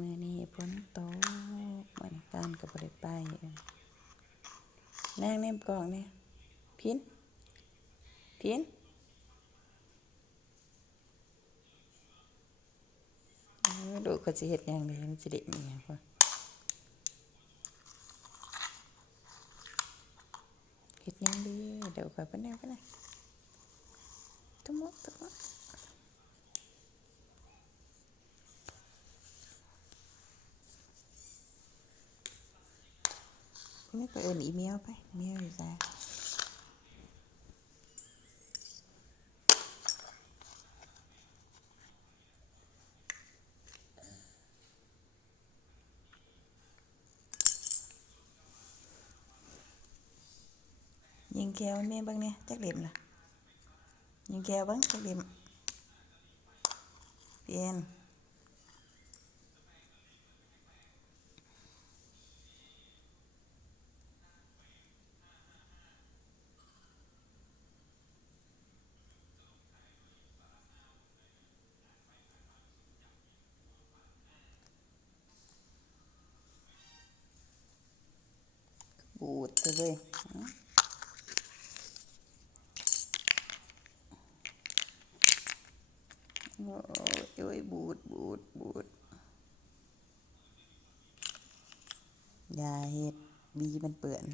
มือนี้ฝนตกเหมือนกันกับบริไปนั่งเนมกล่องเนี่ยพินดูก็จะเห็ดอย่างนี้มันจะเด็ดอย่างนี้เห็ดอย่างดีเดี๋ยวไปแนวตุ้มนี่ไปเอิญอีเมลไปเมลอยู่จ้ายิงแก้วเมียบ้างเนี่ยจักเด็มล่ะยิงแก้วบ้างจักเด็มเปลี่ยนบูดเลยโอ้ยบูดอย่าเห็ดบีมันเปื่อน